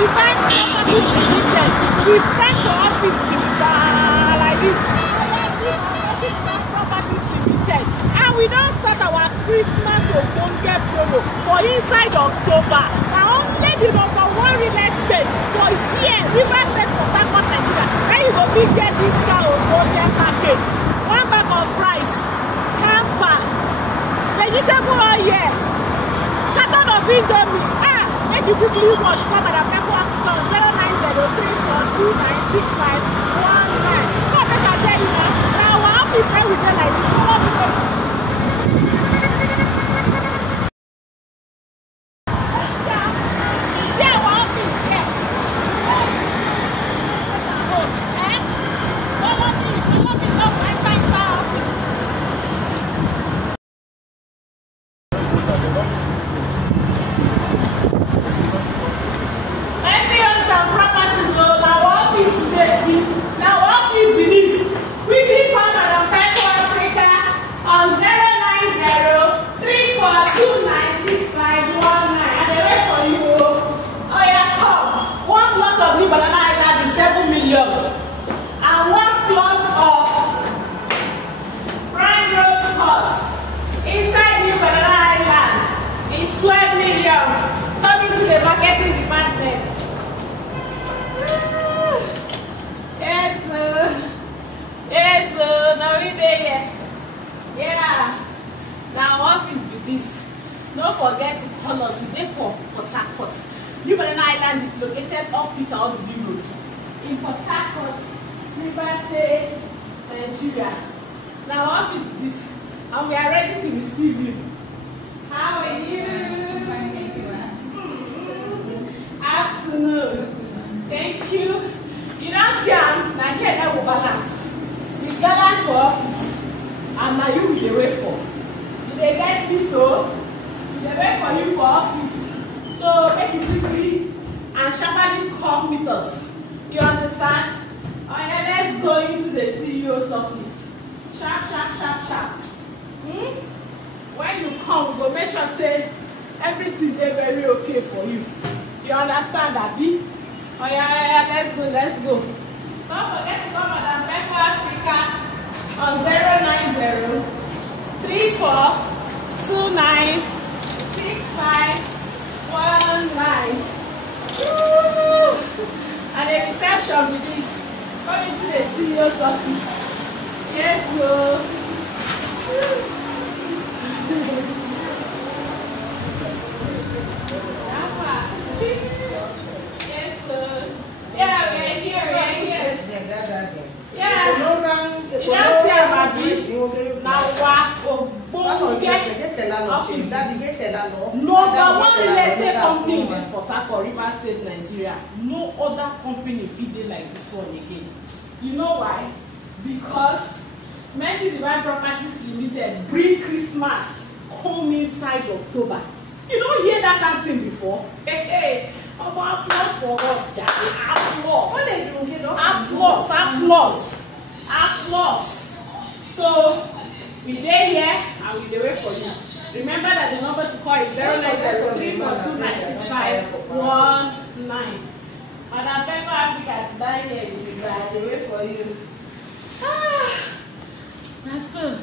Divine Properties Limited. We stand for office like this. Divine Properties Limited. And we don't start our Christmas Obonge promo for inside October. Now only the #1 real estate for here, River State, Port Harcourt, Nigeria. Then you go big get this Obonge package. 1 bag of rice, hamper, vegetable oil, carton of Indomie. Make you quickly wash. Come at Pekle on 0903429651. Come make I tell you now. Now our office where we dey like this. See our office here. Follow me, come enter inside our office. Banana Highland is 7 million, and 1 plot of PrimeRose court inside New Banana Highland is 12 million. Coming to the marketing department. Yes, now we there. Yeah, now office with this. Don't forget to call us. We there for Port Harcourt. New Banana Highland is located off Odili Road in Port Harcourt, River State, Nigeria. Now our office is this, and we are ready to receive you. How are you? Thank you. Afternoon. Thank you. You don't see now here that will balance. We gallant for office, and now you will wait for. You dey get me so? We dey wait for you for office. So make it quickly and sharply come with us. You understand? Okay, let's go into the CEO's office. Sharp. When you come, we go make sure say everything is very okay for you. You understand, Abi? Oh yeah, let's go. Don't forget to come at Pekle Africa on 090-3429-6519. And the reception with this. Come into the CEO's office. Yes, so. Yes, sir. Yeah, we are here. Yeah. You don't see our office. #1 real estate company in this Port Harcourt, River State, Nigeria. No other company feed like this one again. You know why? Because Mercy Divine Properties Limited bring Christmas come inside October. You don't hear that kind of thing before? Hey, applause for us, Jackie. Applause. So we dey here and we dey wait for you. Remember that the number to call is 090-3429-6519. Madam Pekle Africa is down here. They wait for you. That's good.